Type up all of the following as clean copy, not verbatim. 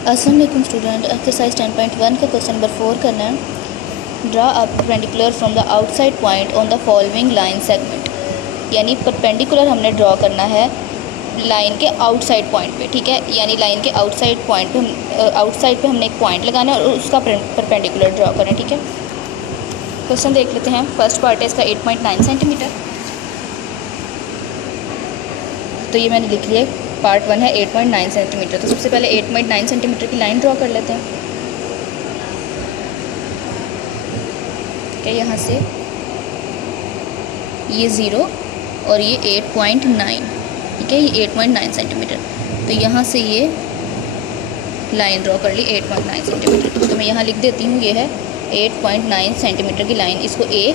अस्सलाम वालेकुम student, exercise 10.1 का क्वेश्चन नंबर 4 करना है। Draw a perpendicular from the outside point on the following line segment. यानी परपेंडिकुलर हमने ड्रॉ करना है लाइन के आउटसाइड पॉइंट पे, ठीक है। यानी लाइन के आउटसाइड पॉइंट पे आउटसाइड पे हमने एक पॉइंट लगाना है और उसका परपेंडिकुलर ड्रॉ करना है, ठीक है। क्वेश्चन देख लेते हैं। फर्स्ट पार्ट है इसका 8.9 सेंटीमीटर। तो ये मैंने लिख लिया, पार्ट 1 है 8.9 सेंटीमीटर। तो सबसे पहले 8.9 सेंटीमीटर की लाइन ड्रॉ कर लेते हैं, ठीक है। यहाँ से ये 0 और ये 8.9, ठीक है। ये 8.9 सेंटीमीटर। तो यहाँ से ये लाइन ड्रॉ कर ली 8.9 सेंटीमीटर। तो मैं यहाँ लिख देती हूँ, ये है 8.9 सेंटीमीटर की लाइन। इसको ए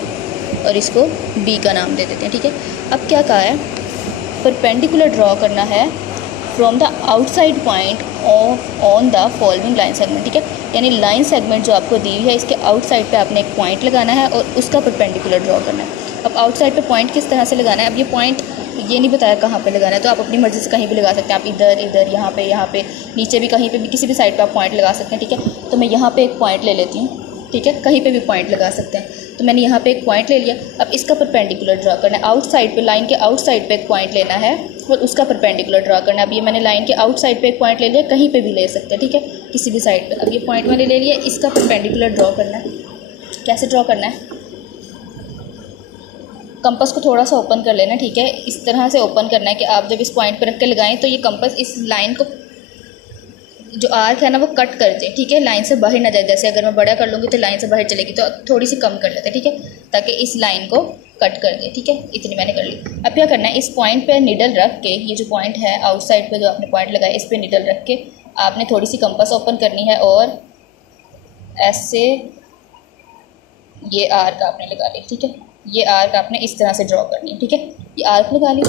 और इसको बी का नाम दे देते हैं, ठीक है। अब क्या कहा है, परपेंडिकुलर ड्रॉ करना है from the outside point of on the following line segment, ठीक है। यानी लाइन सेगमेंट जो आपको दी हुई है, इसके आउटसाइड पे आपने एक पॉइंट लगाना है और उसका परपेंडिकुलर ड्रॉ करना है। अब आउटसाइड पे पॉइंट किस तरह से लगाना है, अब ये पॉइंट ये नहीं बताया कहाँ पे लगाना है, तो आप अपनी मर्ज़ी से कहीं भी लगा सकते हैं। आप इधर इधर, यहाँ पे, नीचे भी, कहीं पे भी, किसी भी साइड पे आप पॉइंट लगा सकते हैं, ठीक है। तो मैं यहाँ पे एक पॉइंट ले लेती हूँ, ठीक है। कहीं पे भी पॉइंट लगा सकते हैं। तो मैंने यहाँ पे एक पॉइंट ले लिया। अब इसका परपेंडिकुलर ड्रॉ करना है। आउटसाइड पे, लाइन के आउटसाइड पे एक पॉइंट लेना है और उसका परपेंडिकुलर ड्रॉ करना है। अब ये मैंने लाइन के आउटसाइड पे एक पॉइंट ले लिया, कहीं पे भी ले सकते हैं, ठीक है, किसी भी साइड पे। अब ये पॉइंट मैंने ले लिया, इसका परपेंडिकुलर ड्रॉ करना है। कैसे ड्रॉ करना है, कंपास को थोड़ा सा ओपन कर लेना, ठीक है। इस तरह से ओपन करना है कि आप जब इस पॉइंट पर रख के लगाएं तो ये कंपास इस लाइन को, जो आर्क है ना, वो कट कर दे, ठीक है। लाइन से बाहर ना जाए। जैसे अगर मैं बड़ा कर लूँगी तो लाइन से बाहर चलेगी, तो थोड़ी सी कम कर लेते हैं, ठीक है, ताकि इस लाइन को कट कर दे, ठीक है। इतनी मैंने कर ली। अब क्या करना है, इस पॉइंट पे निडल रख के, ये जो पॉइंट है आउटसाइड पे जो आपने पॉइंट लगाया, इस पे निडल रख के आपने थोड़ी सी कंपास ओपन करनी है और ऐसे ये आर्क आपने लगा ली, ठीक है। ये आर्क आपने इस तरह से ड्रॉ करनी है, ठीक है। ये आर्क लगा ली।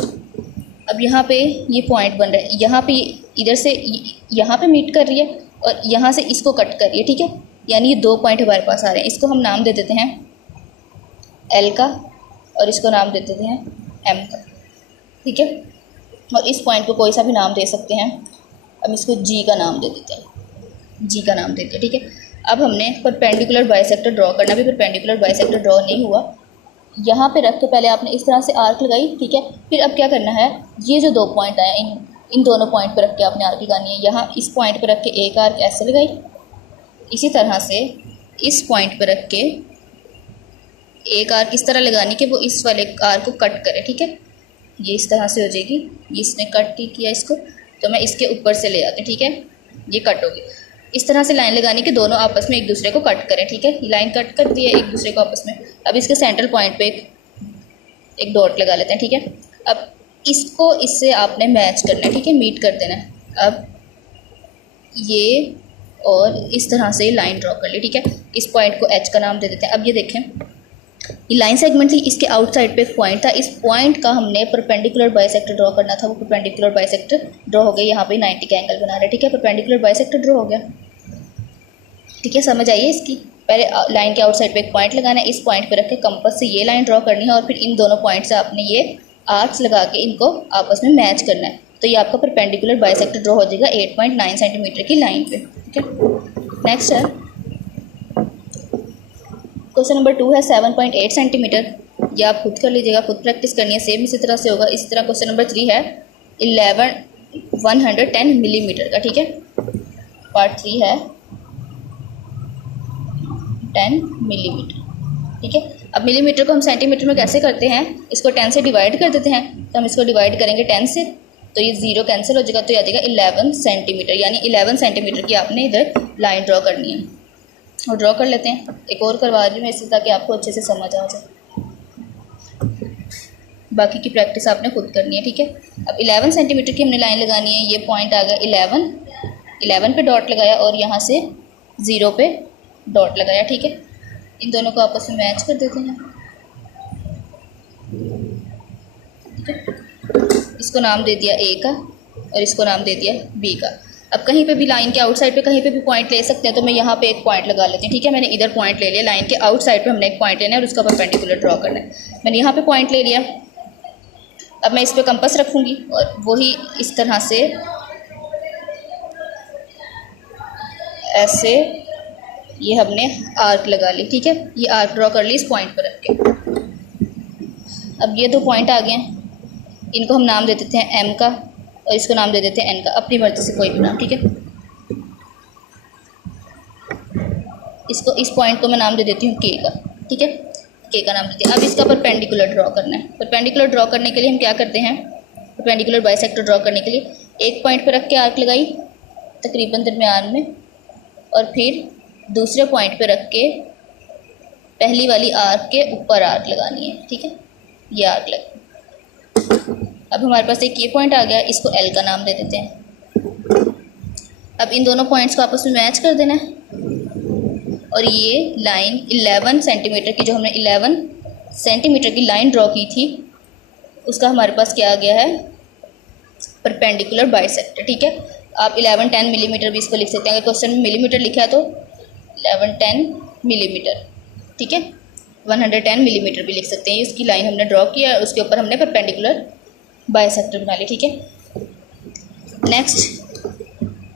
अब यहाँ पे ये पॉइंट बन रहा है, यहाँ पे इधर से यहाँ पे मीट कर रही है और यहाँ से इसको कट कर रही है, ठीक है। यानी ये दो पॉइंट हमारे पास आ रहे हैं। इसको हम नाम दे देते हैं एल का और इसको नाम दे देते हैं एम का, ठीक है। और इस पॉइंट को कोई सा भी नाम दे सकते हैं। अब इसको जी का नाम दे देते हैं, जी का नाम देते हैं, ठीक है। अब हमने परपेंडिकुलर बाइसेक्टर ड्रॉ करना। भी परपेंडिकुलर बाइसेक्टर ड्रॉ नहीं हुआ, यहाँ पे रख के पहले आपने इस तरह से आर्क लगाई, ठीक है। फिर अब क्या करना है, ये जो दो पॉइंट आए, इन दोनों पॉइंट पे रख के आपने आर्क लगानी है। यहाँ इस पॉइंट पे रख के एक आर्क ऐसे लगाई, इसी तरह से इस पॉइंट पे रख के एक आर्क इस तरह लगानी कि वो इस वाले आर्क को कट करे, ठीक है। ये इस तरह से हो जाएगी। ये इसने कट किया इसको, तो मैं इसके ऊपर से ले आती हूँ, ठीक है। ये कट होगी। इस तरह से लाइन लगानी कि दोनों आपस में एक दूसरे को कट करें, ठीक है। लाइन कट कर दी है एक दूसरे को आपस में। अब इसके सेंट्रल पॉइंट पे एक डॉट लगा लेते हैं, ठीक है। अब इसको इससे आपने मैच करना है, ठीक है, मीट कर देना है। अब ये और इस तरह से लाइन ड्रॉ कर ली, ठीक है। इस पॉइंट को एच का नाम दे देते हैं। अब ये देखें, ये लाइन सेगमेंट थी, इसके आउटसाइड पे एक पॉइंट था। इस पॉइंट का हमने परपेंडिकुलर बाइसेक्टर ड्रॉ करना था। वो परपेंडिकुलर बाइसेक्टर ड्रॉ हो गया। यहाँ पे 90 का एंगल बना रहा है, ठीक है। परपेंडिकुलर बाइसेक्टर ड्रॉ हो गया, ठीक है। समझ आइए इसकी। पहले लाइन के आउटसाइड पे एक पॉइंट लगाना है, इस पॉइंट पे रख के कंपास से ये लाइन ड्रॉ करनी है और फिर इन दोनों पॉइंट से आपने ये आर्क्स लगा के इनको आपस में मैच करना है। तो ये आपका परपेंडिकुलर बाइसेक्टर ड्रॉ हो जाएगा 8.9 सेंटीमीटर की लाइन पे, ठीक है। नेक्स्ट है क्वेश्चन नंबर 2 है 7.8 सेंटीमीटर। ये आप खुद कर लीजिएगा, खुद प्रैक्टिस करनी है। सेम इसी तरह से होगा। इसी तरह क्वेश्चन नंबर 3 है 110 मिलीमीटर का, ठीक है। पार्ट 3 है 10 मिलीमीटर, ठीक है। अब मिलीमीटर को हम सेंटीमीटर में कैसे करते हैं, इसको 10 से डिवाइड कर देते हैं। तो हम इसको डिवाइड करेंगे 10 से, तो ये 0 कैंसिल हो जाएगा, तो ये आ जाएगा 11 सेंटीमीटर। यानी 11 सेंटीमीटर की आपने इधर लाइन ड्रॉ करनी है। और ड्रॉ कर लेते हैं। एक और करवा रही हूँ मैं इससे, ताकि आपको अच्छे से समझ आ जाए। बाकी की प्रैक्टिस आपने खुद करनी है, ठीक है। अब 11 सेंटीमीटर की हमने लाइन लगानी है। ये पॉइंट आ गया 11 पे डॉट लगाया और यहाँ से 0 पे डॉट लगाया, ठीक है। इन दोनों को आपस में मैच कर देते हैं, ठीक है। इसको नाम दे दिया ए का और इसको नाम दे दिया बी का। अब कहीं पे भी लाइन के आउटसाइड पे कहीं पे भी पॉइंट ले सकते हैं। तो मैं यहाँ पे एक पॉइंट लगा लेती हूँ, ठीक है। मैंने इधर पॉइंट ले लिया। लाइन के आउटसाइड पे हमने एक पॉइंट लेना है और उसका परपेंडिकुलर ड्रॉ करना है। मैंने यहाँ पे पॉइंट ले लिया। अब मैं इस पर कंपास रखूँगी और वही इस तरह से ऐसे ये हमने आर्क लगा ली, ठीक है। ये आर्क ड्रॉ कर ली इस पॉइंट पर रख के। अब ये 2 पॉइंट आ गए हैं, इनको हम नाम दे देते हैं एम का और इसको नाम दे देते हैं एन का, अपनी मर्जी से कोई भी नाम, ठीक है। इसको, इस पॉइंट को मैं नाम दे देती हूँ के का, ठीक है। के का नाम दे दिया। अब इसका परपेंडिकुलर ड्रॉ करना है। परपेंडिकुलर ड्रॉ करने के लिए हम क्या करते हैं, परपेंडिकुलर बाइसेक्टर ड्रॉ करने के लिए एक पॉइंट पर रख के आर्क लगाई तकरीबन दरमियान में, और फिर दूसरे पॉइंट पे रख के पहली वाली आर्क के ऊपर आर्क लगानी है, ठीक है। ये आर्क लग, अब हमारे पास एक ये पॉइंट आ गया, इसको एल का नाम दे देते हैं। अब इन दोनों पॉइंट्स को आपस में मैच कर देना है, और ये लाइन 11 सेंटीमीटर की, जो हमने 11 सेंटीमीटर की लाइन ड्रॉ की थी, उसका हमारे पास क्या आ गया है, परपेंडिकुलर बाइसेक्टर, ठीक है। आप 11-10 मिलीमीटर भी इसको लिख सकते हैं। अगर क्वेश्चन में मिलीमीटर लिखा है तो 11-10 मिलीमीटर, ठीक है। 110 मिलीमीटर भी लिख सकते हैं। इसकी लाइन हमने ड्रॉ किया है, उसके ऊपर हमने परपेंडिकुलर बाइसेक्टर बना ली, ठीक है। नेक्स्ट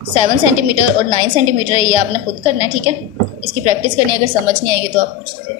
7 सेंटीमीटर और 9 सेंटीमीटर है, ये आपने खुद करना है, ठीक है। इसकी प्रैक्टिस करनी है, अगर समझ नहीं आएगी तो आप पूछ सकते हैं।